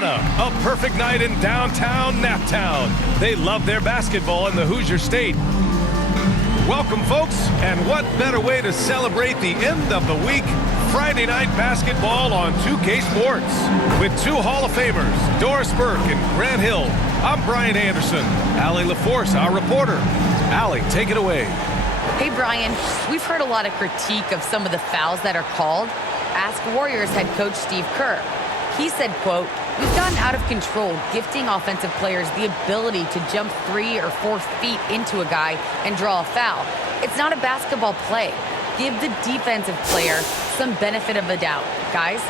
Indiana, a perfect night in downtown Naptown. They love their basketball in the Hoosier State. Welcome, folks, and what better way to celebrate the end of the week? Friday night basketball on 2K Sports. With two Hall of Famers, Doris Burke and Grant Hill. I'm Brian Anderson. Allie LaForce, our reporter. Allie, take it away. Hey, Brian. We've heard a lot of critique of some of the fouls that are called. Ask Warriors head coach Steve Kerr. He said, quote, "We've gotten out of control, gifting offensive players the ability to jump 3 or 4 feet into a guy and draw a foul. It's not a basketball play. Give the defensive player some benefit of the doubt, guys."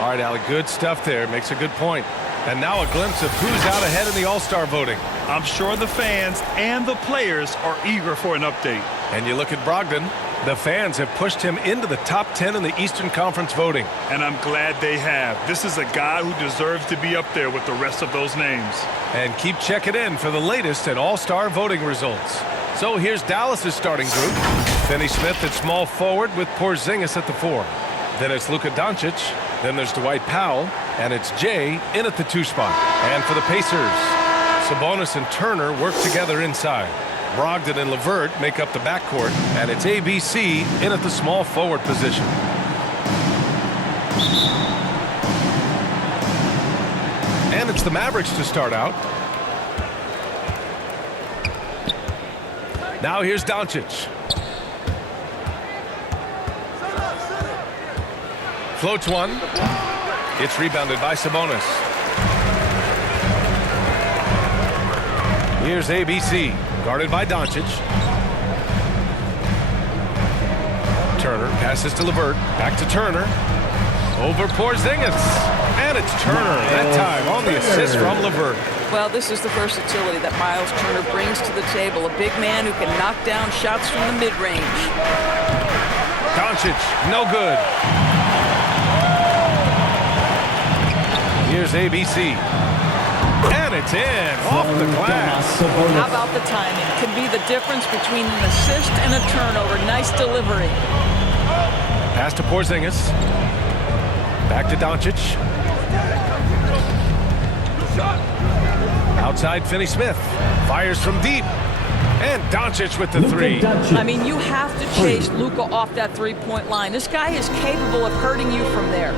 All right, Allie, good stuff there. Makes a good point. And now a glimpse of who's out ahead in the All-Star voting. I'm sure the fans and the players are eager for an update. And you look at Brogdon. The fans have pushed him into the top 10 in the Eastern Conference voting. And I'm glad they have. This is a guy who deserves to be up there with the rest of those names. And keep checking in for the latest at All-Star voting results. So here's Dallas's starting group. Finney Smith at small forward with Porzingis at the 4. Then it's Luka Doncic. Then there's Dwight Powell. And it's Jay in at the 2 spot. And for the Pacers, Sabonis and Turner work together inside. Brogdon and LeVert make up the backcourt, and it's ABC in at the small forward position. And it's the Mavericks to start out. Now here's Doncic. Floats one. It's rebounded by Sabonis. Here's ABC. Guarded by Doncic. Turner passes to LeVert. Back to Turner. Over Porzingis. And it's Turner that time on the assist from LeVert. Well, this is the versatility that Miles Turner brings to the table. A big man who can knock down shots from the mid-range. Doncic, no good. Here's ABC. And it's in, off the glass. How about the timing? Could be the difference between an assist and a turnover. Nice delivery. Pass to Porzingis. Back to Doncic. Outside, Finney Smith. Fires from deep. And Doncic with the 3. I mean, you have to chase Luka off that three-point line. This guy is capable of hurting you from there.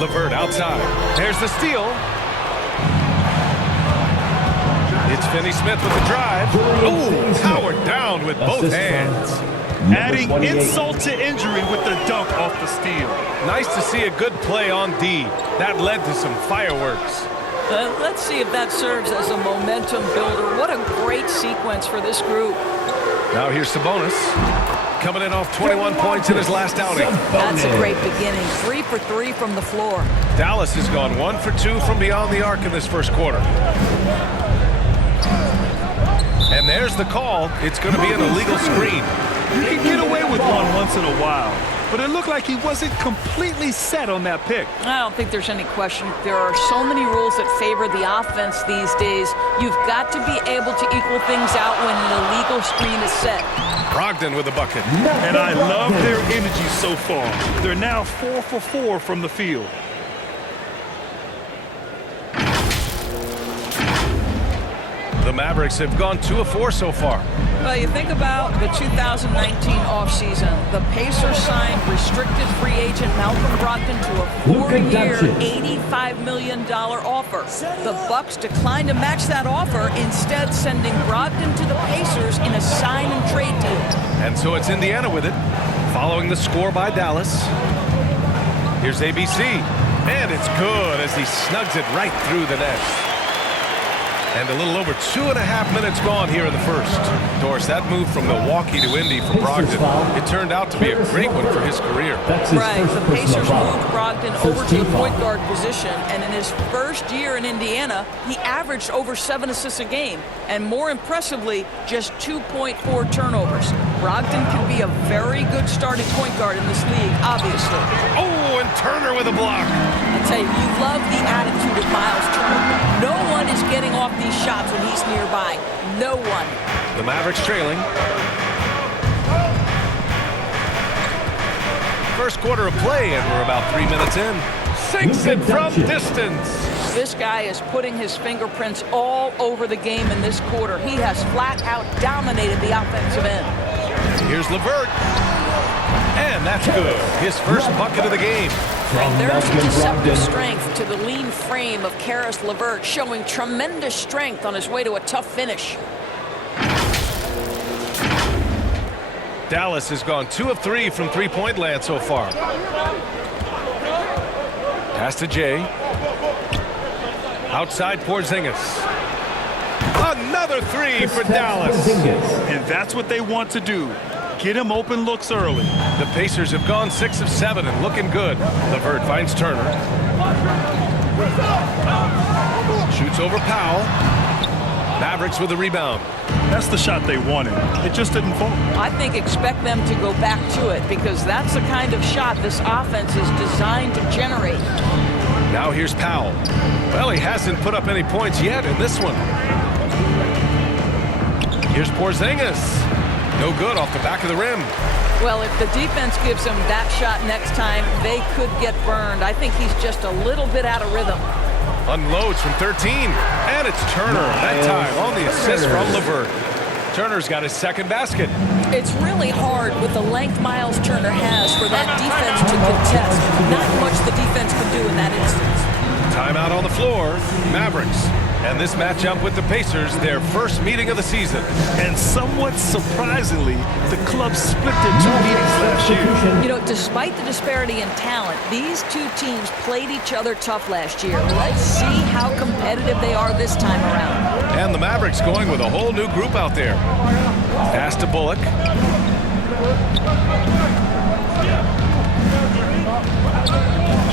LeVert outside. There's the steal. It's Finney Smith with the drive. Oh, powered down with both hands. Adding insult to injury with the dunk off the steal. Nice to see a good play on D. That led to some fireworks. Let's see if that serves as a momentum builder. What a great sequence for this group. Now here's Sabonis. Coming in off 21 points in his last outing. That's a great beginning. 3 for 3 from the floor. Dallas has gone 1 for 2 from beyond the arc in this first quarter. And there's the call. It's going to be an illegal screen. You can get away with one once in a while, but it looked like he wasn't completely set on that pick. I don't think there's any question. There are so many rules that favor the offense these days. You've got to be able to equal things out when an illegal screen is set. Brogdon with a bucket. And I love their energy so far. They're now 4 for 4 from the field. The Mavericks have gone 2 of 4 so far. Well, you think about the 2019 offseason. The Pacers signed restricted free agent Malcolm Brogdon to a 4-year, $85 million offer. The Bucks declined to match that offer, instead sending Brogdon to the Pacers in a sign-and-trade deal. And so it's Indiana with it, following the score by Dallas. Here's ABC, and it's good as he snugs it right through the net. And a little over 2.5 minutes gone here in the first. Doris, that move from Milwaukee to Indy for Brogdon, it turned out to be a great one for his career. Right, the Pacers moved Brogdon over to the point guard position, and in his first year in Indiana, he averaged over 7 assists a game, and more impressively, just 2.4 turnovers. Brogdon can be a very good starting point guard in this league, obviously. Oh, and Turner with a block. I tell you love the attitude of Miles Turner. No one is getting off these shots when he's nearby. No one. The Mavericks trailing. first quarter of play, and we're about 3 minutes in. Sinks it from distance. This guy is putting his fingerprints all over the game in this quarter. He has flat out dominated the offensive end. Here's LeVert. And that's good. His first bucket of the game. And there's deceptive strength to the lean frame of Karis LeVert, showing tremendous strength on his way to a tough finish. Dallas has gone 2 of 3 from three-point land so far. Pass to Jay. Outside Porzingis. Another 3 for Dallas. And that's what they want to do. Get him open looks early. The Pacers have gone 6 of 7 and looking good. LeVert finds Turner. Shoots over Powell. Mavericks with the rebound. That's the shot they wanted. It just didn't fall. I think expect them to go back to it, because that's the kind of shot this offense is designed to generate. Now here's Powell. Well, he hasn't put up any points yet in this one. Here's Porzingis. No good off the back of the rim. Well, if the defense gives him that shot next time, they could get burned. I think he's just a little bit out of rhythm. Unloads from 13. And it's Turner that time on the assist from LeVert. Turner's got his second basket. It's really hard with the length Miles Turner has for that defense to contest. Not much the defense can do in that instance. Timeout on the floor. Mavericks. And this matchup with the Pacers, their first meeting of the season. And somewhat surprisingly, the club split their 2 meetings last year. You know, despite the disparity in talent, these two teams played each other tough last year. Let's see how competitive they are this time around. And the Mavericks going with a whole new group out there. Pass to Bullock.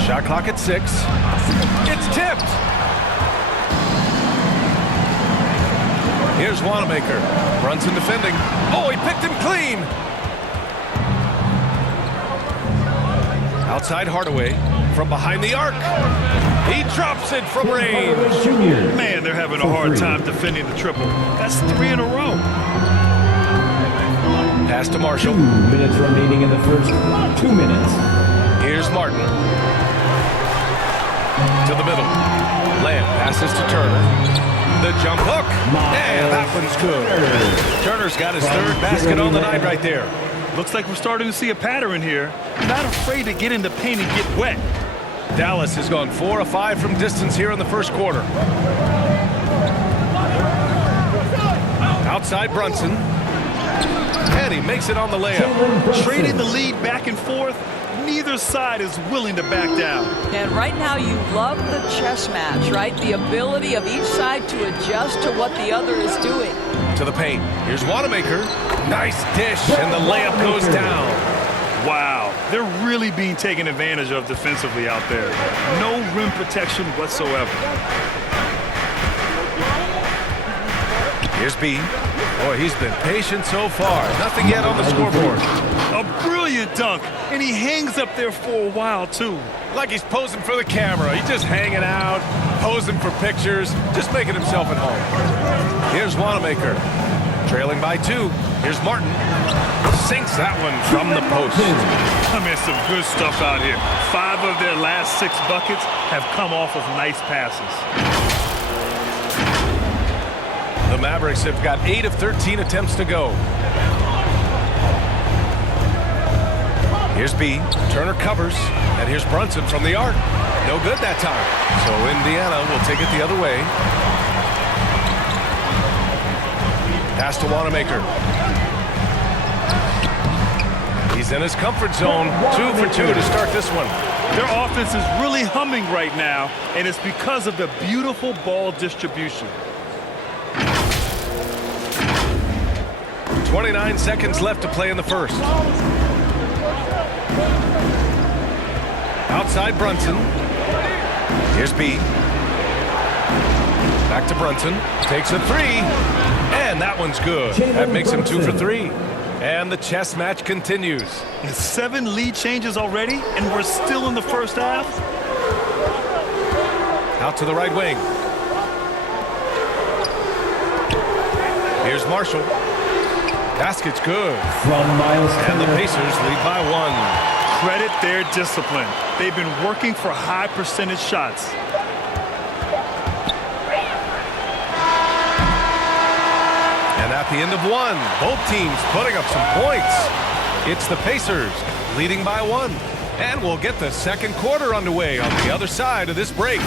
Shot clock at 6. It's tipped. Here's Wanamaker. Brunson defending. Oh, he picked him clean. Outside Hardaway from behind the arc. He drops it from range. Man, they're having a hard time defending the triple. That's 3 in a row. Pass to Marshall. 2 minutes remaining in the first 2 minutes. Here's Martin. To the middle. Lamb passes to Turner. The jump hook. And that one's good. Turner's got his third basket on the night right there. Looks like we're starting to see a pattern here. Not afraid to get in the paint and get wet. Dallas has gone 4 of 5 from distance here in the first quarter. Outside Brunson. And he makes it on the layup. Trading the lead back and forth. Neither side is willing to back down. And right now you love the chess match, right? The ability of each side to adjust to what the other is doing. To the paint. Here's Wanamaker. Nice dish, and the layup goes down. Wow, they're really being taken advantage of defensively out there. No rim protection whatsoever. Here's B. Boy, he's been patient so far. Nothing yet on the scoreboard. A brilliant dunk, and he hangs up there for a while, too. Like he's posing for the camera. He's just hanging out, posing for pictures, just making himself at home. Here's Wanamaker. Trailing by 2. Here's Martin. Sinks that one from the post. I mean, some good stuff out here. 5 of their last 6 buckets have come off of nice passes. The Mavericks have got 8 of 13 attempts to go. Here's B. Turner covers. And here's Brunson from the arc. No good that time. So Indiana will take it the other way. Pass to Wanamaker. He's in his comfort zone. 2 for 2 to start this one. Their offense is really humming right now, and it's because of the beautiful ball distribution. 29 seconds left to play in the first. Outside Brunson. Here's B. Back to Brunson. Takes a 3. And that one's good. That makes him 2 for 3. And the chess match continues. It's 7 lead changes already, and we're still in the first half. Out to the right wing. Here's Marshall. Basket's good. From Miles And the Turner. Pacers lead by 1. credit their discipline. They've been working for high percentage shots. And at the end of one, both teams putting up some points. It's the Pacers leading by 1. And we'll get the second quarter underway on the other side of this break.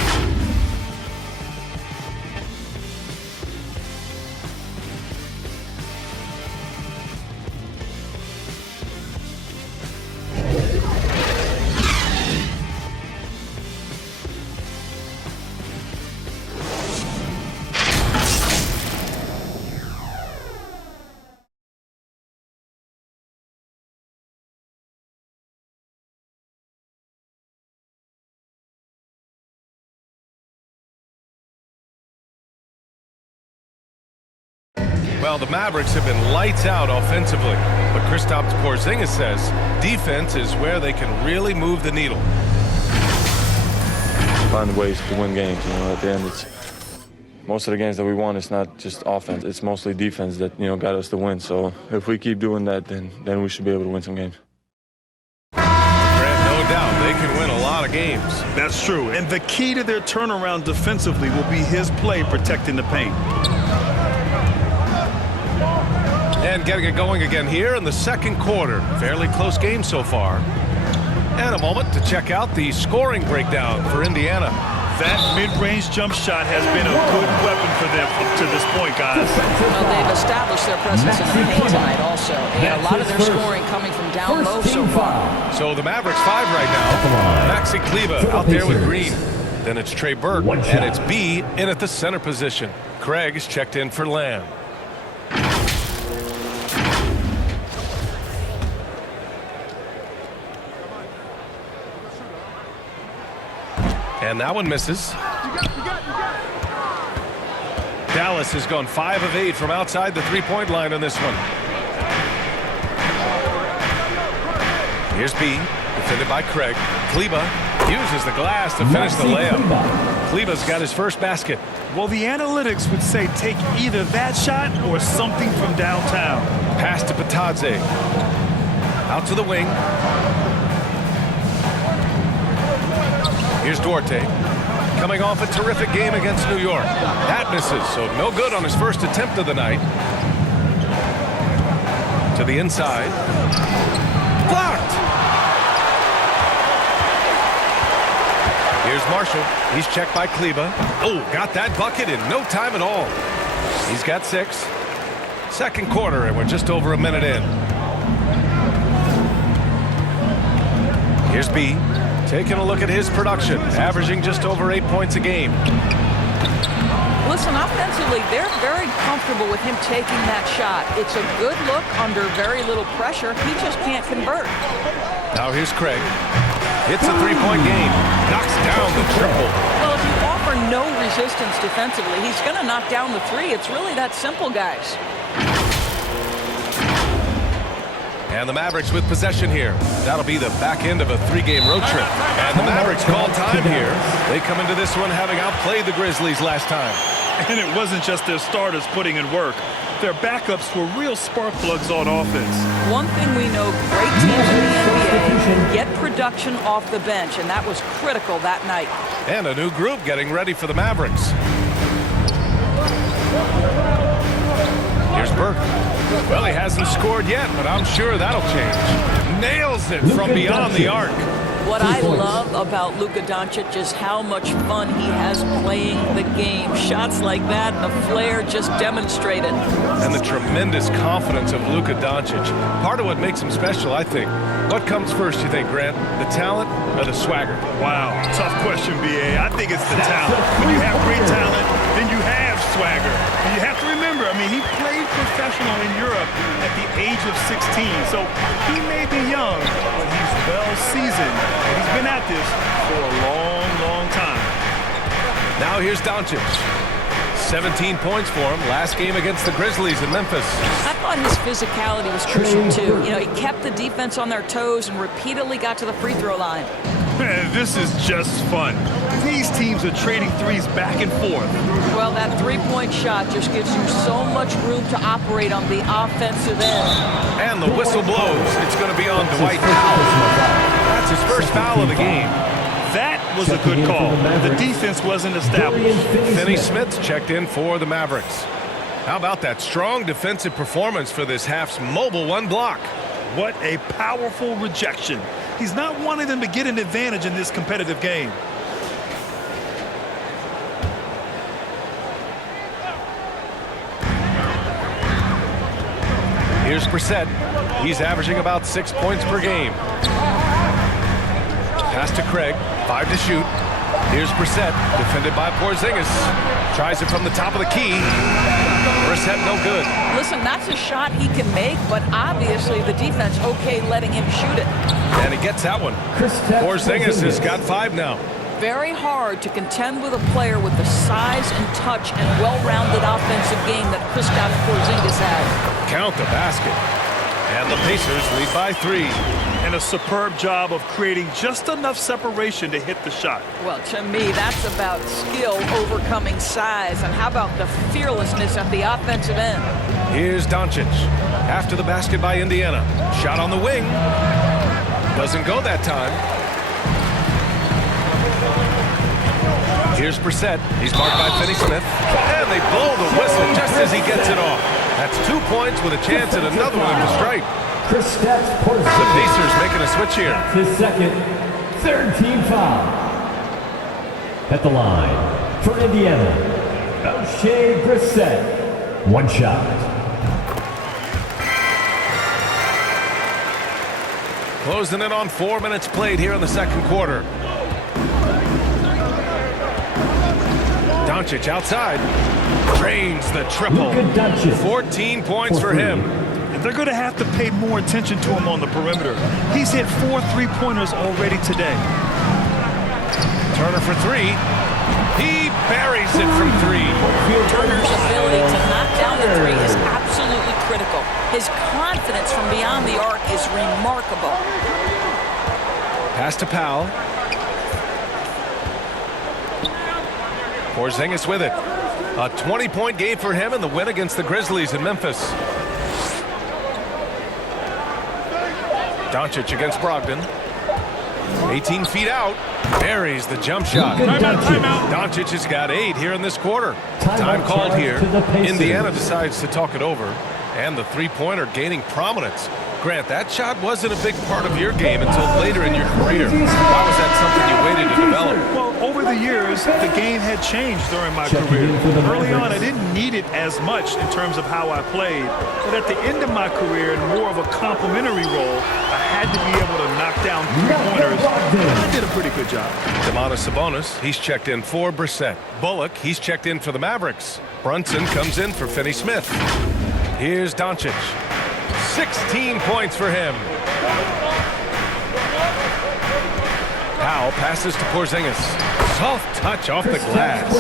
Well, the Mavericks have been lights out offensively, but Kristaps Porzingis says defense is where they can really move the needle. Find ways to win games. At the end, it's most of the games that we won. It's not just offense; it's mostly defense that got us to win. So if we keep doing that, then we should be able to win some games. Grant, no doubt they can win a lot of games. That's true, and the key to their turnaround defensively will be his play protecting the paint. And getting it going again here in the second quarter. Fairly close game so far. And a moment to check out the scoring breakdown for Indiana. That mid-range jump shot has been a good weapon for them up to this point, guys. Well, they've established their presence in the paint tonight also. And a lot of their scoring coming from down low so far. So the Mavericks 5 right now. Maxi Kleber out there with Green. Then it's Trey Burke, and it's B in at the center position. Craig is checked in for Lamb. And that one misses. Dallas has gone 5 of 8 from outside the three-point line on this one. Here's B, defended by Craig. Kleber uses the glass to finish the layup. Kleber's got his first basket. Well, the analytics would say take either that shot or something from downtown. Pass to Patadze. Out to the wing. Here's Duarte. Coming off a terrific game against New York. That misses, so no good on his first attempt of the night. To the inside. Blocked! Here's Marshall. He's checked by Kleber. Oh, got that bucket in no time at all. He's got 6. Second quarter, and we're just over a minute in. Here's B. Taking a look at his production, averaging just over 8 points a game. Listen, offensively, they're very comfortable with him taking that shot. It's a good look under very little pressure. He just can't convert. Now here's Craig. Hits a three-point game. Knocks down the triple. Well, if you offer no resistance defensively, he's going to knock down the three. It's really that simple, guys. And the Mavericks with possession here. That'll be the back end of a 3-game road trip. And the Mavericks call time here. They come into this one having outplayed the Grizzlies last time. And it wasn't just their starters putting in work. Their backups were real spark plugs on offense. One thing we know, great teams in the NBA get production off the bench, and that was critical that night. And a new group getting ready for the Mavericks. Here's Burke. Well, he hasn't scored yet, but I'm sure that'll change. Nails it from beyond the arc. What I love about Luka Doncic is how much fun he has playing the game. Shots like that, the flair just demonstrated. And the tremendous confidence of Luka Doncic. Part of what makes him special, I think. What comes first, you think, Grant? The talent or the swagger? Wow, tough question, B.A. I think it's the talent. When you have great talent, then you have swagger. And you have to remember, I mean, he played professional in Europe at the age of 16. So he may be young, but he's well seasoned. And he's been at this for a long, long time. Now here's Doncic. 17 points for him last game against the Grizzlies in Memphis. I thought his physicality was crucial, too. You know, he kept the defense on their toes and repeatedly got to the free throw line. Man, this is just fun. These teams are trading threes back and forth. Well, that three-point shot just gives you so much room to operate on the offensive end. And the whistle blows. It's going to be on Dwight Powell. That's his first foul of the game. That was a good call. The defense wasn't established. Finney Smith checked in for the Mavericks. How about that strong defensive performance for this half's mobile one block? What a powerful rejection. He's not wanting them to get an advantage in this competitive game. Here's Brissett. He's averaging about 6 points per game. Pass to Craig. 5 to shoot. Here's Brissett, defended by Porzingis. Tries it from the top of the key. Brissett no good. Listen, that's a shot he can make, but obviously the defense okay letting him shoot it. And he gets that one. Porzingis has got 5 now. Very hard to contend with a player with the size and touch and well-rounded offensive game that Kristaps Porzingis had. Count the basket. And the Pacers lead by 3. And a superb job of creating just enough separation to hit the shot. Well, to me, that's about skill overcoming size. And how about the fearlessness at the offensive end? Here's Doncic. After the basket by Indiana. Shot on the wing. Doesn't go that time. Here's Brissett. He's marked by Finney Smith. And they blow the whistle just as he gets it off. That's 2 points with a chance at another one to strike. The Pacers making a switch here. His second, third team foul. At the line for Indiana, O'Shea Brissett. 1 shot. Closing in on 4 minutes played here in the second quarter. Doncic outside. Drains the triple. 14 points for him. And they're going to have to pay more attention to him on the perimeter. He's hit 4 3-pointers already today. Turner for 3. He buries it from 3. Turner's ability to knock down the 3 is absolutely critical. His confidence from beyond the arc is remarkable. Pass to Powell. Porzingis with it. A 20-point game for him in the win against the Grizzlies in Memphis. Doncic against Brogdon. 18 feet out. Buries the jump shot. Timeout. Doncic has got 8 here in this quarter. Time called here. Indiana decides to talk it over. And the three-pointer gaining prominence. Grant, that shot wasn't a big part of your game until later in your career. Why was that something you waited to develop? Well, over the years, the game had changed during my career. Early on, I didn't need it as much in terms of how I played. But at the end of my career, in more of a complementary role, I had to be able to knock down three-pointers. I did a pretty good job. Domantas Sabonis, he's checked in for Brissett. Bullock, he's checked in for the Mavericks. Brunson comes in for Finney Smith. Here's Doncic. 16 points for him. Powell passes to Porzingis. Soft touch off the glass.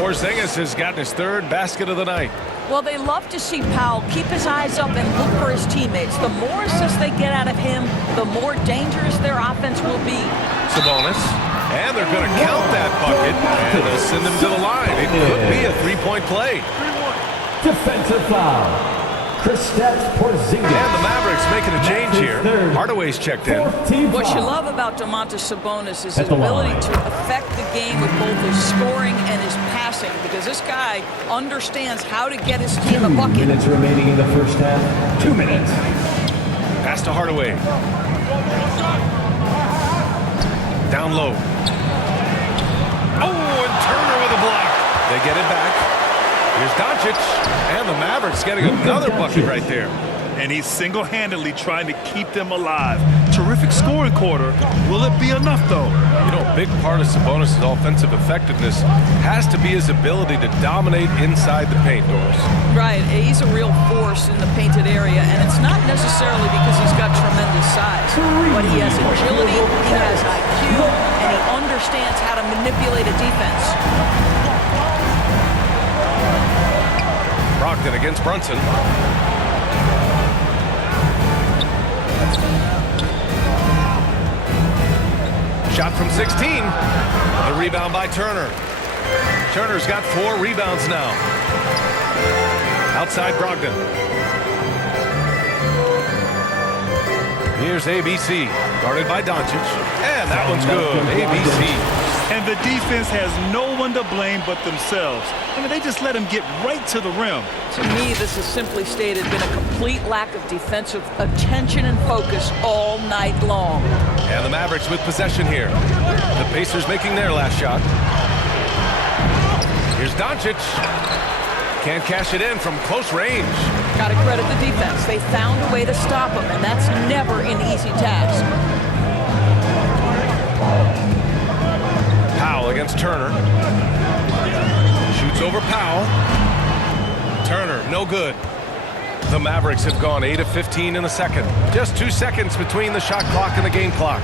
Porzingis has gotten his 3rd basket of the night. Well, they love to see Powell keep his eyes up and look for his teammates. The more assists they get out of him, the more dangerous their offense will be. Sabonis. And they're going to count that bucket. And they'll send him to the line. It could be a 3-point play. Defensive foul. Kristaps Porzingis. And the Mavericks making a change here. Hardaway's checked in. What you love about Domantas Sabonis is his ability to affect the game with both his scoring and his passing, because this guy understands how to get his team a bucket. 2 minutes remaining in the first half. 2 minutes. Pass to Hardaway. Down low. Oh, and Turner with a block. They get it back. Here's Doncic, and the Mavericks getting another bucket right there. And he's single-handedly trying to keep them alive. Terrific scoring quarter. Will it be enough, though? You know, a big part of Sabonis' offensive effectiveness has to be his ability to dominate inside the paint, Doris. Right, he's a real force in the painted area, and it's not necessarily because he's got tremendous size, but he has agility, he has IQ, and he understands how to manipulate a defense. Brogdon against Brunson. Shot from 16. The rebound by Turner. Turner's got 4 rebounds now. Outside Brogdon. Here's ABC, guarded by Doncic. And that one's good. ABC. And the defense has no one to blame but themselves. I mean, they just let him get right to the rim. To me, this has simply stated been a complete lack of defensive attention and focus all night long. And the Mavericks with possession here. The Pacers making their last shot. Here's Doncic. Can't cash it in from close range. Got to credit the defense. They found a way to stop him, and that's never an easy task. Powell against Turner. Shoots over Powell. Turner, no good. The Mavericks have gone 8 of 15 in the second. Just 2 seconds between the shot clock and the game clock.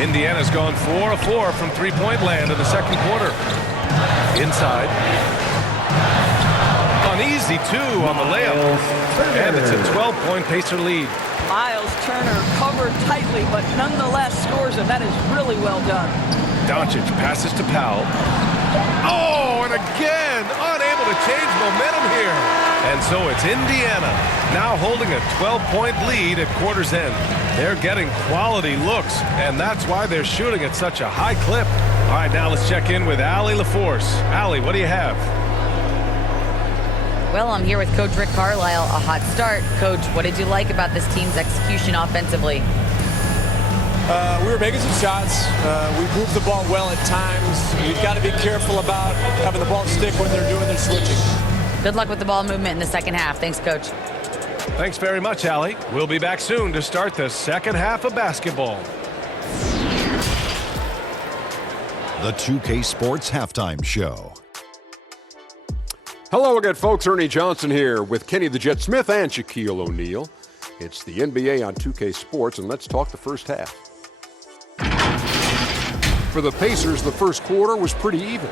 Indiana's gone 4 of 4 from three-point land in the second quarter. Inside. Uneasy, too, on the layup. And it's a 12-point Pacer lead. Miles Turner covered tightly, but nonetheless scores, and that is really well done. Doncic passes to Powell. Oh, and again, unable to change momentum here. And so it's Indiana now holding a 12-point lead at quarter's end. They're getting quality looks, and that's why they're shooting at such a high clip. All right, now let's check in with Allie LaForce. Allie, what do you have? Well, I'm here with Coach Rick Carlisle. A hot start. Coach, what did you like about this team's execution offensively? We were making some shots. We moved the ball well at times. You've got to be careful about having the ball stick when they're doing their switching. Good luck with the ball movement in the second half. Thanks, Coach. Thanks very much, Allie. We'll be back soon to start the second half of basketball. The 2K Sports Halftime Show. Hello again, folks. Ernie Johnson here with Kenny the Jet Smith and Shaquille O'Neal. It's the NBA on 2K Sports, and let's talk the first half. For the Pacers, the first quarter was pretty even.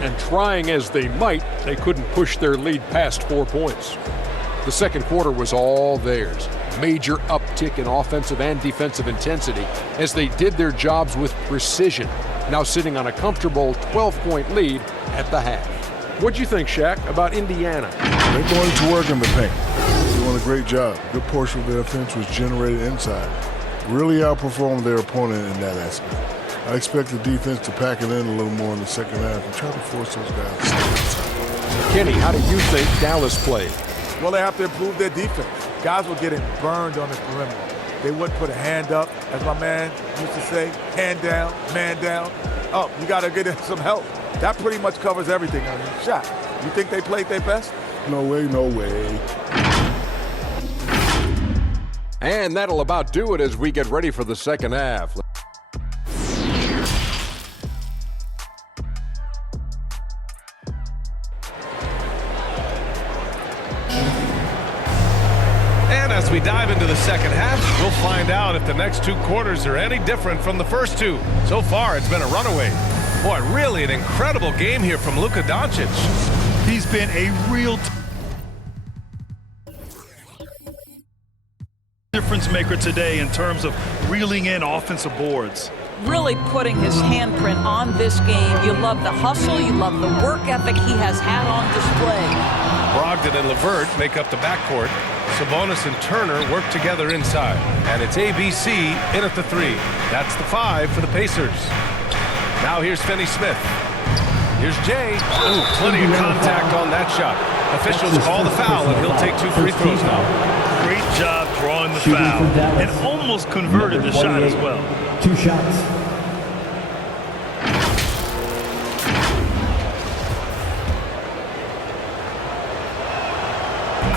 And trying as they might, they couldn't push their lead past 4 points. The second quarter was all theirs. Major uptick in offensive and defensive intensity as they did their jobs with precision, now sitting on a comfortable 12-point lead at the half. What'd you think, Shaq, about Indiana? They're going to work in the paint. They're doing a great job. A good portion of their offense was generated inside. Really outperformed their opponent in that aspect. I expect the defense to pack it in a little more in the second half and try to force those guys to stay inside. Kenny, how do you think Dallas played? Well, they have to improve their defense. Guys were getting burned on the perimeter. They wouldn't put a hand up, as my man used to say, hand down, man down. Oh, you got to get some help. That pretty much covers everything. I mean, Shaq, you think they played their best? No way, no way. And that'll about do it as we get ready for the second half. And as we dive into the second half, we'll find out if the next 2 quarters are any different from the first 2. So far, it's been a runaway. Boy, really an incredible game here from Luka Doncic. He's been a real difference maker today in terms of reeling in offensive boards. Really putting his handprint on this game. You love the hustle. You love the work ethic he has had on display. Brogdon and LeVert make up the backcourt. Sabonis and Turner work together inside. And it's ABC in at the 3. That's the 5 for the Pacers. Now here's Finney Smith. Here's Jay. Ooh, plenty of contact on that shot. Officials call the foul, and he'll take 2 free throws now. Great job drawing the foul and almost converted the shot as well. 2 shots.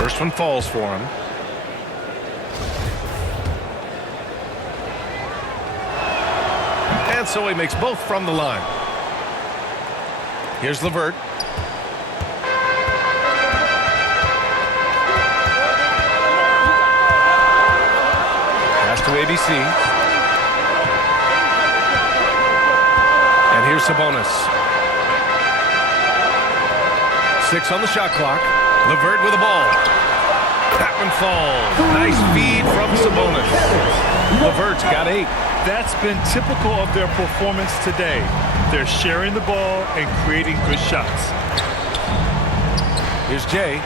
First one falls for him. And so he makes both from the line. Here's LeVert. Pass to ABC. And here's Sabonis. 6 on the shot clock. LeVert with the ball. That one falls. Nice feed from Sabonis. LeVert's got 8. That's been typical of their performance today. They're sharing the ball and creating good shots. Here's Jay.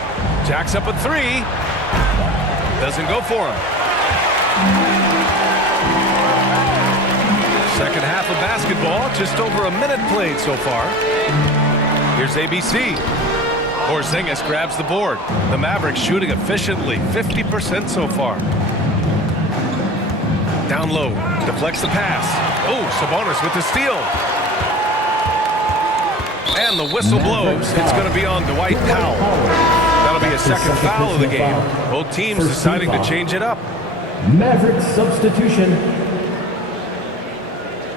Jacks up at 3. Doesn't go for him. Second half of basketball, just over a minute played so far. Here's ABC. Porzingis grabs the board. The Mavericks shooting efficiently, 50% so far. Down low, deflects the pass. Oh, Sabonis with the steal. And the whistle blows. It's going to be on Dwight Powell. That'll be a second foul of the game. Both teams deciding to change it up. Mavericks substitution.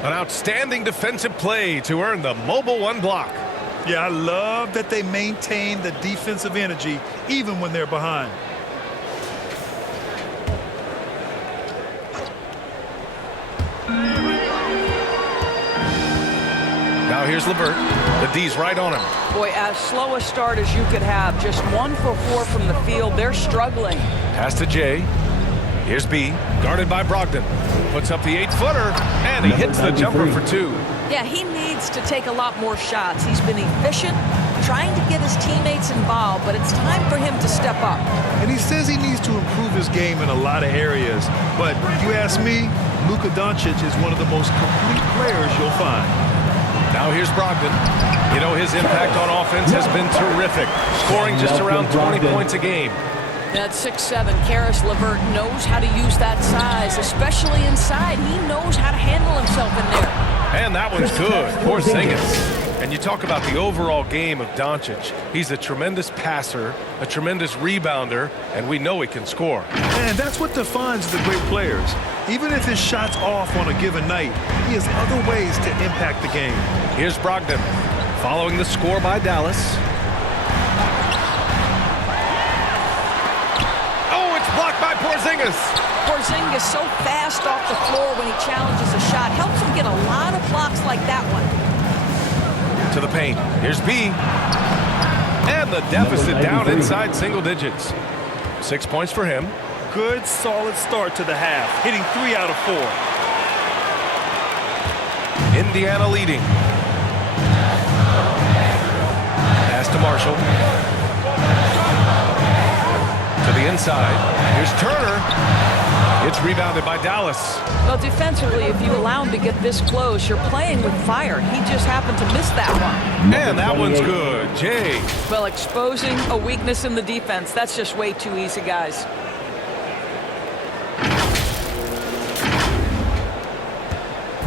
An outstanding defensive play to earn the mobile one block. Yeah, I love that they maintain the defensive energy even when they're behind. Now here's LeVert. The D's right on him. Boy, as slow a start as you could have. Just 1 for 4 from the field. They're struggling. Pass to Jay. Here's B, guarded by Brogdon. Puts up the 8-footer, and he hits the jumper for 2. Yeah, he needs to take a lot more shots. He's been efficient, trying to get his teammates involved, but it's time for him to step up. And he says he needs to improve his game in a lot of areas. But if you ask me, Luka Doncic is one of the most complete players you'll find. Now here's Brogdon. You know, his impact on offense has been terrific, scoring just around 20 points a game. At 6'7", Karis LeVert knows how to use that size, especially inside. He knows how to handle himself in there. And that one's good. Porzingis. And you talk about the overall game of Doncic. He's a tremendous passer, a tremendous rebounder, and we know he can score. And that's what defines the great players. Even if his shot's off on a given night, he has other ways to impact the game. Here's Brogdon, following the score by Dallas. Oh, it's blocked by Porzingis. Porzingis so fast off the floor when he challenges a shot. Helps him get a lot of blocks like that one. To the paint. Here's B. And the deficit down inside single digits. 6 points for him. Good, solid start to the half, hitting 3 out of 4. Indiana leading. Pass to Marshall. To the inside. Here's Turner. It's rebounded by Dallas. Well, defensively, if you allow him to get this close, you're playing with fire. He just happened to miss that one. And that one's good. Jay. Well, exposing a weakness in the defense, that's just way too easy, guys.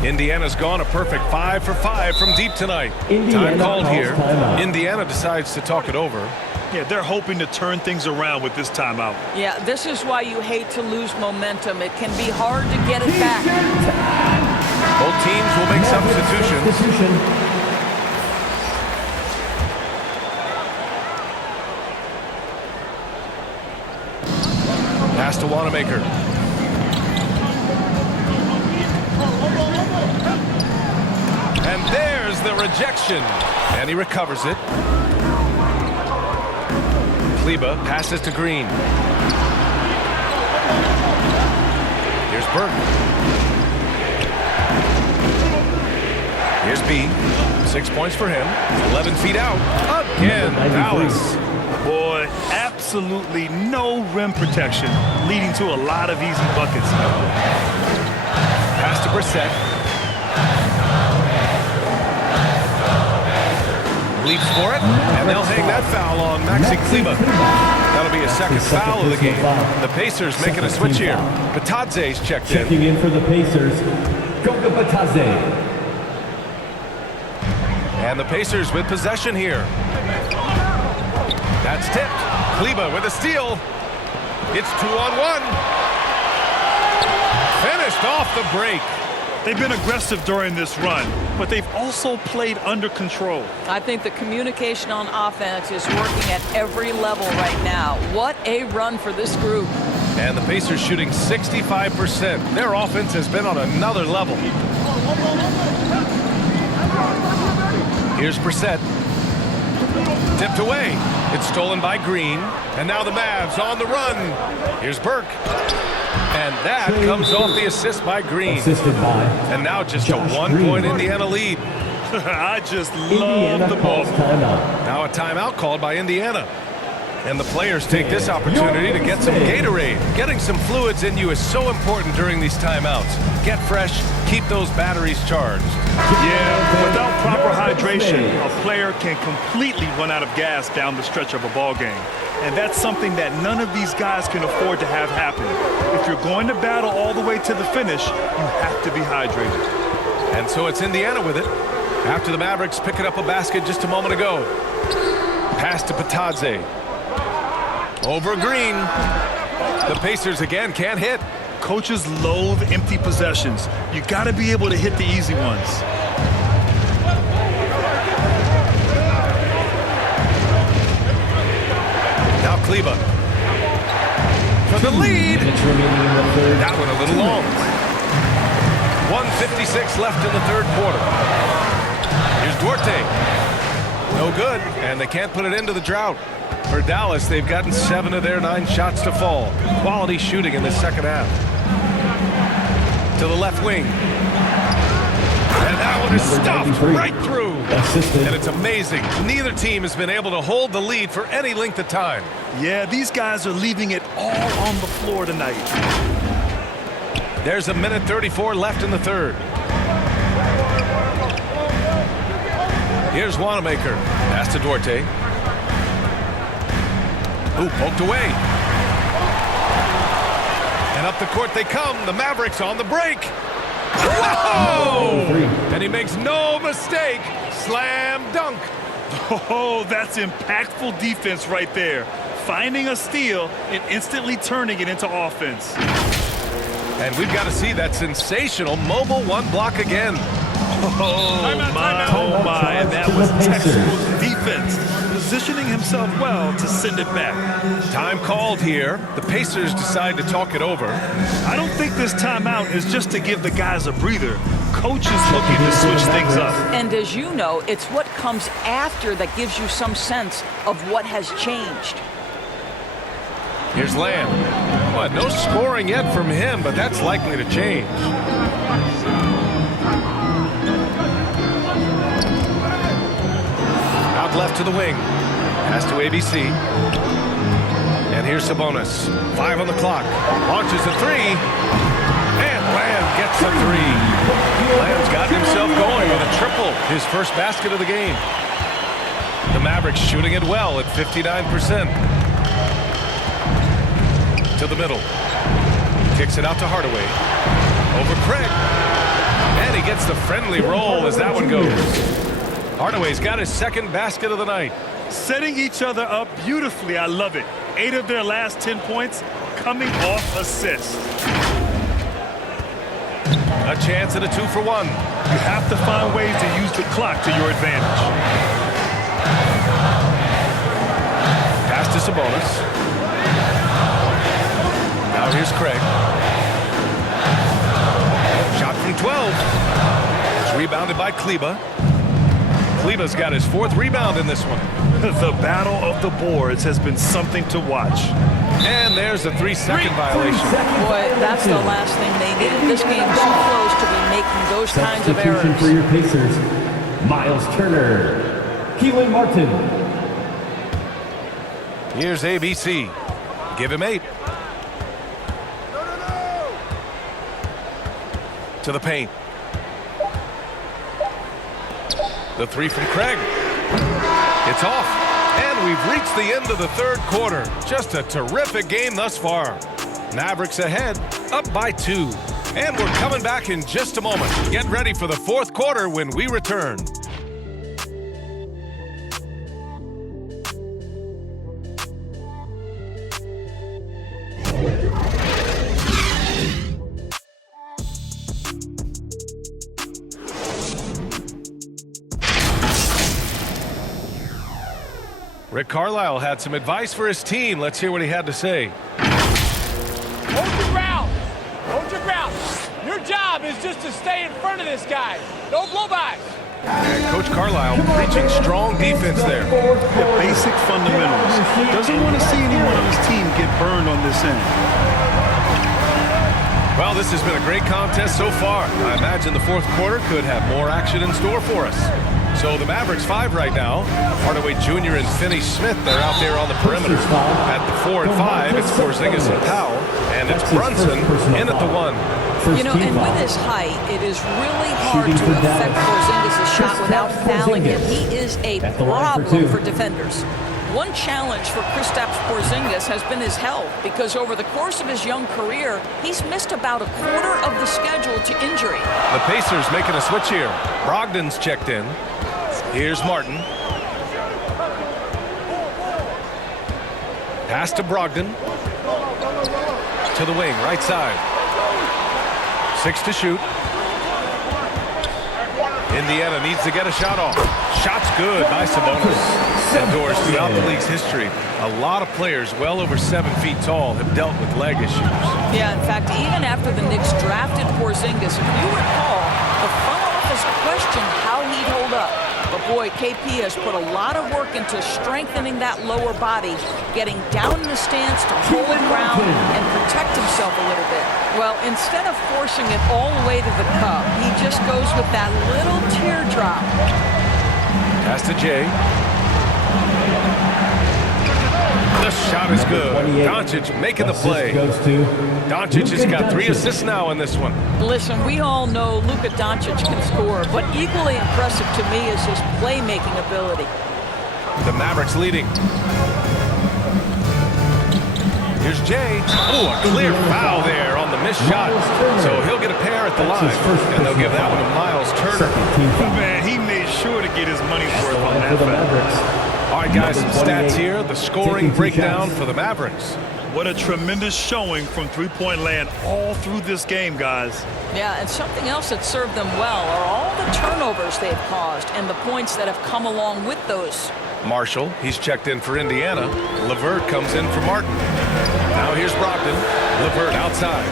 Indiana's gone a perfect 5 for 5 from deep tonight. Time called here. Indiana decides to talk it over. Yeah, they're hoping to turn things around with this timeout. Yeah, this is why you hate to lose momentum. It can be hard to get it back. Both teams will make substitutions. Pass to Wanamaker. And there's the rejection. And he recovers it. Kleber passes to Green. Here's Burton. Here's B. 6 points for him. 11 feet out. Again, Dallas. Boy, absolutely no rim protection, leading to a lot of easy buckets. Pass to Brissett. Leaps for it, and they'll hang that foul on Maxi Kleber. That'll be a second foul of the game. The Pacers making a switch here. Batadze's checked in. Checking in for the Pacers, Goga Batadze. And the Pacers with possession here. That's tipped. Kleber with a steal. It's 2-on-1. Finished off the break. They've been aggressive during this run, but they've also played under control. I think the communication on offense is working at every level right now. What a run for this group. And the Pacers shooting 65%. Their offense has been on another level. Here's Brissett. Tipped away. It's stolen by Green. And now the Mavs on the run. Here's Burke. And that comes off the assist by Green. Assisted by. And now just a 1-point Indiana lead. I just love the ball. Timeout. Now a timeout called by Indiana. And the players take this opportunity to get some Gatorade. Getting some fluids in you is so important during these timeouts. Get fresh, keep those batteries charged. Yeah, without proper hydration, a player can completely run out of gas down the stretch of a ball game. And that's something that none of these guys can afford to have happen. If you're going to battle all the way to the finish, you have to be hydrated. And so it's Indiana with it. After the Mavericks picking up a basket just a moment ago. Pass to Patadze. Over Green. The Pacers again can't hit. Coaches loathe empty possessions. You got to be able to hit the easy ones. Now Kleba. For the lead. That one a little long. 1:56 left in the third quarter. Here's Duarte. No good, and they can't put it into the drought. For Dallas, they've gotten 7 of their 9 shots to fall. Quality shooting in the second half. To the left wing. And that one is stuffed right through. And it's amazing. Neither team has been able to hold the lead for any length of time. Yeah, these guys are leaving it all on the floor tonight. There's 1:34 left in the third. Here's Wanamaker. Pass to Duarte. Ooh, poked away. And up the court they come. The Mavericks on the break. Whoa! And he makes no mistake. Slam dunk. Oh, that's impactful defense right there. Finding a steal and instantly turning it into offense. And we've got to see that sensational mobile one block again. Oh, my. And that was textbook defense. Positioning himself well to send it back. Time called here. The Pacers decide to talk it over. I don't think this timeout is just to give the guys a breather. Coach is looking to switch things up. And as you know, it's what comes after that gives you some sense of what has changed. Here's Lamb. Well, no scoring yet from him, but that's likely to change. Out left to the wing. Pass to ABC. And here's Sabonis. 5 on the clock. Launches a 3. And Lamb gets a 3. Lamb's gotten himself going with a triple. His first basket of the game. The Mavericks shooting it well at 59%. To the middle. Kicks it out to Hardaway. Over Craig. And he gets the friendly roll as that one goes. Hardaway's got his second basket of the night. Setting each other up beautifully. I love it. 8 of their last 10 points coming off assists. A chance at a 2-for-1. You have to find ways to use the clock to your advantage. Pass to Sabonis. Now here's Craig. Shot from 12. It's rebounded by Kleba. Kleba's got his 4th rebound in this one. The battle of the boards has been something to watch. And there's a 3-second violation. Boy, that's the last thing they needed. This game's too close to be making those kinds of errors. For your Pacers, Miles Turner, Keelan Martin. Here's ABC. Give him 8. To the paint. The 3 from Craig. It's off. And we've reached the end of the third quarter. Just a terrific game thus far. Mavericks ahead, up by 2. And we're coming back in just a moment. Get ready for the fourth quarter when we return. Rick Carlisle had some advice for his team. Let's hear what he had to say. Hold your ground. Hold your ground. Your job is just to stay in front of this guy. No blow-bys. And Coach Carlisle preaching strong defense there. The basic fundamentals. Doesn't want to see anyone on his team get burned on this end. Well, this has been a great contest so far. I imagine the fourth quarter could have more action in store for us. So the Mavericks 5 right now. Hardaway Jr. and Finney Smith, they're out there on the perimeter. At the 4 and 5, it's Porzingis and Powell. And it's Brunson in at the 1. You know, and with his height, it is really hard to affect Porzingis' shot without fouling him. He is a problem for defenders. One challenge for Kristaps Porzingis has been his health, because over the course of his young career, he's missed about a quarter of the schedule to injury. The Pacers making a switch here. Brogdon's checked in. Here's Martin. Pass to Brogdon. To the wing, right side. 6 to shoot. Indiana needs to get a shot off. Shot's good by Sabonis. Indoors throughout the league's history, a lot of players well over 7 feet tall have dealt with leg issues. Yeah, in fact, even after the Knicks drafted Porzingis, if you recall, the front office questioned how he'd hold up. But boy, KP has put a lot of work into strengthening that lower body, getting down in the stance to hold ground and protect himself a little bit. Well, instead of forcing it all the way to the cup, he just goes with that little teardrop. Pass to Jay. The shot is good. Doncic making the play. Doncic has got 3 assists now in this one. Listen, we all know Luka Doncic can score, but equally impressive to me is his playmaking ability. The Mavericks leading. Here's Jay. Oh, a clear foul there on the missed shot. So he'll get a pair at the line, and they'll give that one to Miles Turner. Man, he made sure to get his money's worth on that foul. All right, guys, some stats here. The scoring breakdown for the Mavericks. What a tremendous showing from three-point land all through this game, guys. Yeah, and something else that served them well are all the turnovers they've caused and the points that have come along with those. Marshall, he's checked in for Indiana. LeVert comes in for Martin. Now here's Brogdon. LeVert outside.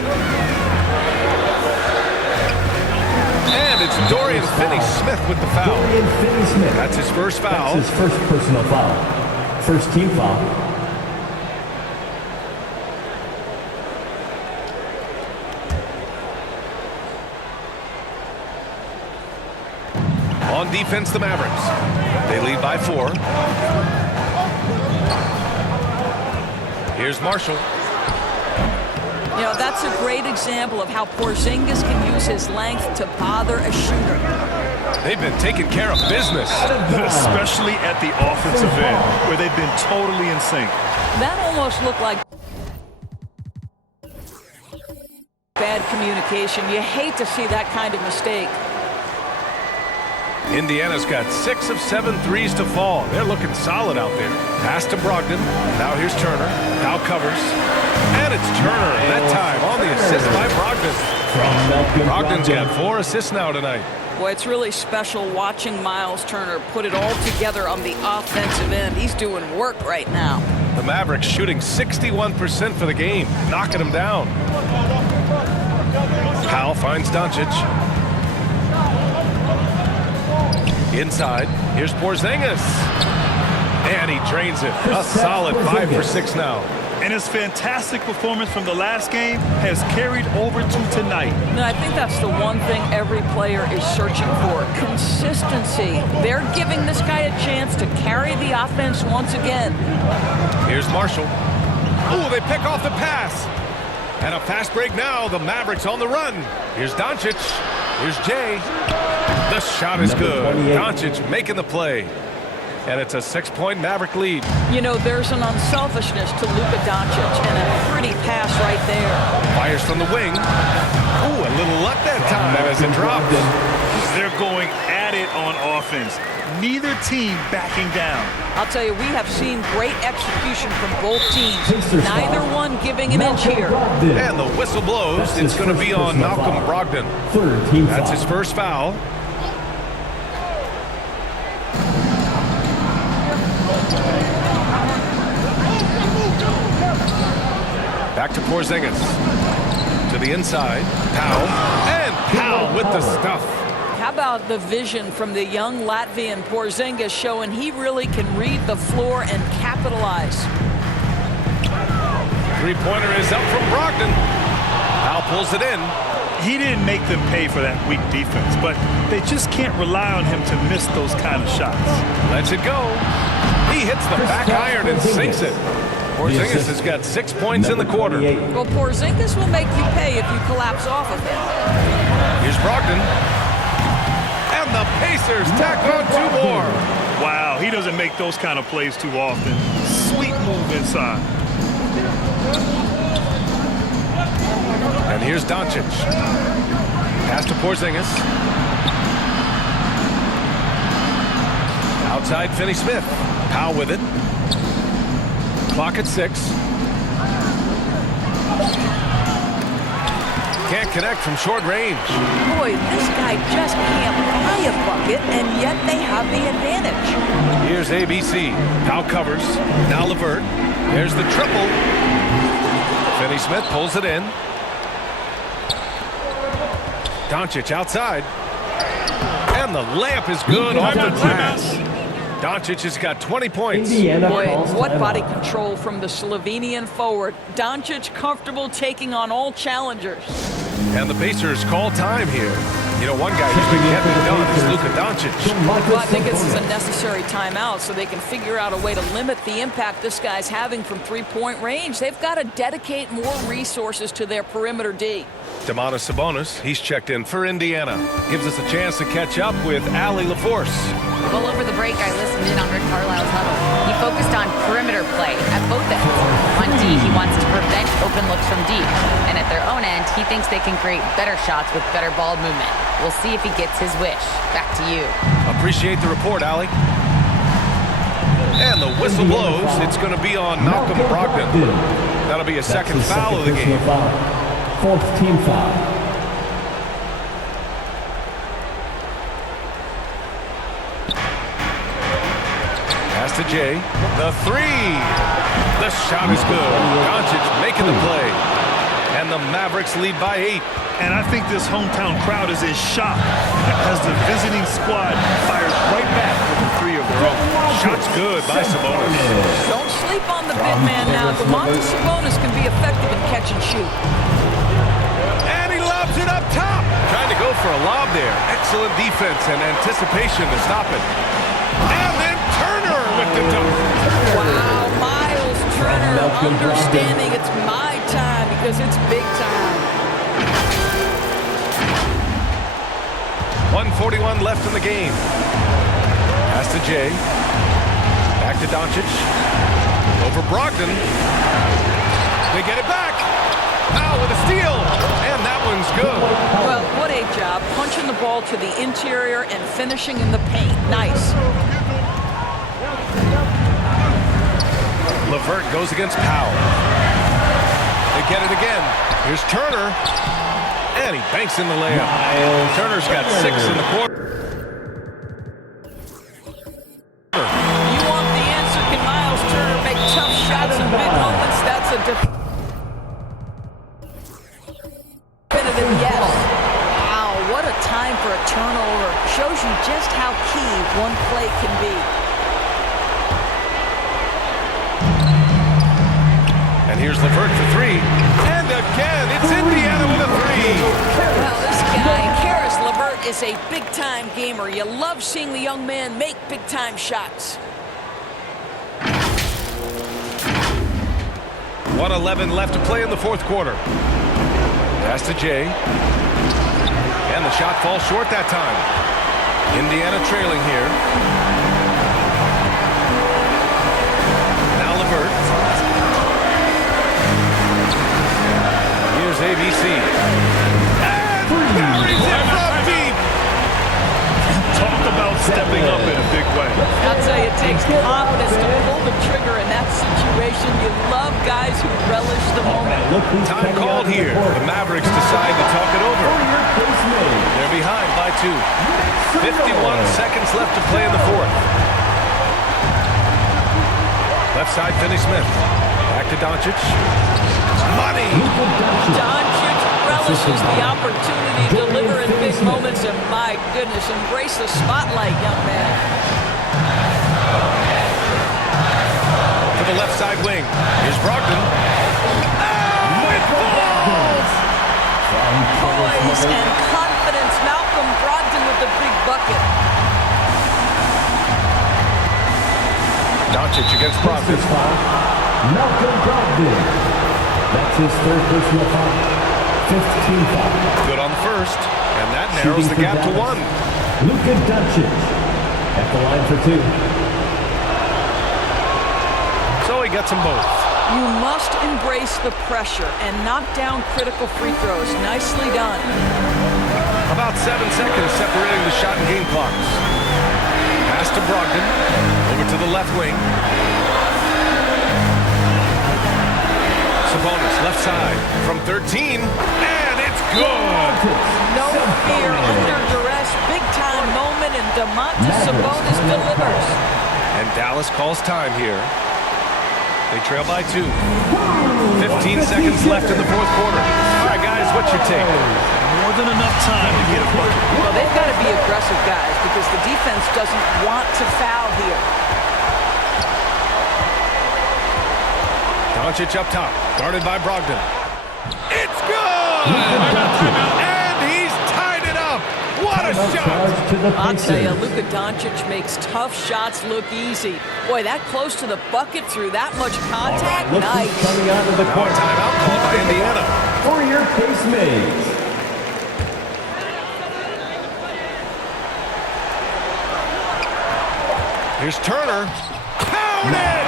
And it's Dorian Finney-Smith with the foul. That's his first foul. That's his first personal foul. First team foul. On defense, the Mavericks. They lead by 4. Here's Marshall. You know, that's a great example of how Porzingis can use his length to bother a shooter. They've been taking care of business. Especially at the offensive end, where they've been totally in sync. That almost looked like bad communication. You hate to see that kind of mistake. Indiana's got 6 of 7 threes to fall. They're looking solid out there. Pass to Brogdon. Now here's Turner. Now covers. And it's Turner that time on the assist by Brogdon. Brogdon's got 4 assists now tonight. Boy, it's really special watching Miles Turner put it all together on the offensive end. He's doing work right now. The Mavericks shooting 61% for the game, knocking them down. Powell finds Doncic. Inside, here's Porzingis. And he drains it. A solid 5 for 6 now. And his fantastic performance from the last game has carried over to tonight. No, I think that's the one thing every player is searching for. Consistency. They're giving this guy a chance to carry the offense once again. Here's Marshall. Oh, they pick off the pass. And a fast break now. The Mavericks on the run. Here's Doncic. Here's Jay. The shot is good. Doncic making the play. And it's a 6-point Maverick lead. You know, there's an unselfishness to Luka Doncic, and a pretty pass right there. Fires from the wing. Ooh, a little luck that time as it drops. They're going at it on offense. Neither team backing down. I'll tell you, we have seen great execution from both teams. Neither one giving an inch here. And the whistle blows. It's going to be on Malcolm Brogdon. That's his first foul. Back to Porzingis. To the inside. Powell. And Powell with the stuff. How about the vision from the young Latvian Porzingis showing he really can read the floor and capitalize. Three-pointer is up from Brogdon. Powell pulls it in. he didn't make them pay for that weak defense, but they just can't rely on him to miss those kind of shots. Lets it go. He hits the back iron and sinks it. Porzingis has got 6 points in the quarter. Well, Porzingis will make you pay if you collapse off of him. Here's Brogdon. And the Pacers tack on 2 more. Wow, he doesn't make those kind of plays too often. Sweet move inside. And here's Doncic. Pass to Porzingis. Outside Finney Smith. Powell with it. Clock at 6. Can't connect from short range. Boy, this guy just can't buy a bucket, and yet they have the advantage. Here's ABC. Powell covers. Now LeVert. There's the triple. Finney Smith pulls it in. Doncic outside. And the layup is good off the glass. Doncic has got 20 points. Boy, what body control from the Slovenian forward. Doncic comfortable taking on all challengers. And the Pacers call time here. You know, one guy who's been getting it done is Luka Doncic. Well, I think this is a necessary timeout so they can figure out a way to limit the impact this guy's having from three-point range. They've got to dedicate more resources to their perimeter D. Domantas Sabonis, he's checked in for Indiana. Gives us a chance to catch up with Allie LaForce. Well, over the break, I listened in on Rick Carlisle's huddle. He focused on perimeter play at both ends. On D, he wants to prevent open looks from deep. And at their own end, he thinks they can create better shots with better ball movement. We'll see if he gets his wish. Back to you. Appreciate the report, Allie. And the whistle blows. It's going to be on Malcolm Brogdon. That'll be a second foul of the game. 4th team foul. Pass to Jay. The 3. The shot is good. Doncic making the play. And the Mavericks lead by 8. And I think this hometown crowd is in shock as the visiting squad fires right back with a 3 of their own. Shot's good by Sabonis. Don't sleep on the big man now. Domantas Sabonis can be effective in catch and shoot. And he lobs it up top. Trying to go for a lob there. Excellent defense and anticipation to stop it. And then Turner with the dunk. Wow, Miles Turner understanding it's my time because it's big time. 1:41 left in the game. Pass to Jay. Back to Doncic. Over Brogdon. They get it back. Now with a steal. And that one's good. Well, what a job. Punching the ball to the interior and finishing in the paint. Nice. LeVert goes against Powell. They get it again. Here's Turner. And he banks in the layup. Turner's got 6 in the quarter. You want the answer? Can Miles Turner make tough shots in big moments? That's a definitive yes. Wow, what a time for a turnover. Shows you just how key one play can be. And here's LeVert for 3. And again, it's Indiana with a 3. Well, this guy, Karis LeVert, is a big-time gamer. You love seeing the young man make big-time shots. 1:11 left to play in the 4th quarter. Pass to Jay. And the shot falls short that time. Indiana trailing here. Now LeVert. Here's ABC. And buries it from deep. Talk about stepping up in a big way. I'll tell you, it takes confidence to pull the trigger in that situation. You love guys who relish the moment. Time called here. The Mavericks decide to talk it over. They're behind by 2. 51 seconds left to play in the 4th. Left side, Finney Smith. Back to Doncic. Money! Doncic relishes the opportunity to deliver in big moments, and my goodness, embrace the spotlight, young man. To the left side wing. Here's Brogdon. Oh, it falls! poise and confidence. Malcolm Brogdon with the big bucket. Doncic against Brogdon. Malcolm Brogdon. That's his third personal foul. 15 foul. Good on the first, and that narrows the gap to 1. Luka Doncic at the line for 2. So he gets them both. You must embrace the pressure and knock down critical free throws. Nicely done. About 7 seconds separating the shot and game clocks. Pass to Brogdon. Over to the left wing. Sabonis, left side, from 13, and it's good! No fear, under duress, big-time moment, and Domantas Sabonis delivers. And Dallas calls time here. They trail by 2. 15 seconds left in the fourth quarter. All right, guys, what's your take? More than enough time to get a bucket. Well, they've got to be aggressive, guys, because the defense doesn't want to foul here. Doncic up top, guarded by Brogdon. It's good! And he's tied it up! What a shot! I'll tell you, Luka Doncic makes tough shots look easy. Boy, that close to the bucket through that much contact, nice. Coming out of the court. Timeout called by Indiana. For your case mates. Here's Turner. Pound it!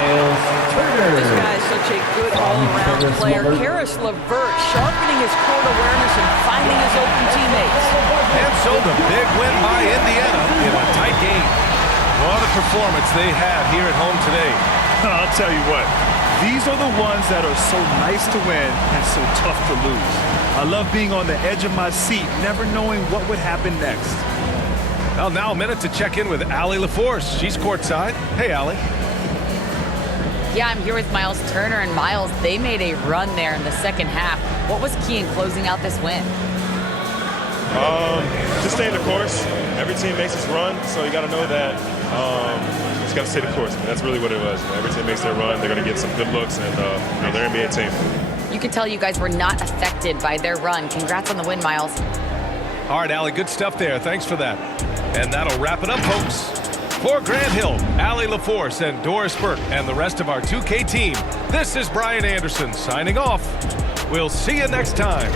This guy's such a good all-around player. Karis LeVert sharpening his court awareness and finding his open teammates. And so the big win by Indiana in a tight game. What a performance they had here at home today. I'll tell you what, these are the ones that are so nice to win and so tough to lose. I love being on the edge of my seat, never knowing what would happen next. Well, now a minute to check in with Allie LaForce. She's courtside. Hey, Allie. Yeah, I'm here with Miles Turner, and Miles, they made a run there in the second half. What was key in closing out this win? Just stay the course. Every team makes its run, so you got to know that. Just got to stay the course. That's really what it was. Every team makes their run. They're going to get some good looks, and they're an NBA team. You could tell you guys were not affected by their run. Congrats on the win, Miles. All right, Allie, good stuff there. Thanks for that. And that'll wrap it up, folks. For Grant Hill, Allie LaForce, and Doris Burke, and the rest of our 2K team, this is Brian Anderson signing off. We'll see you next time.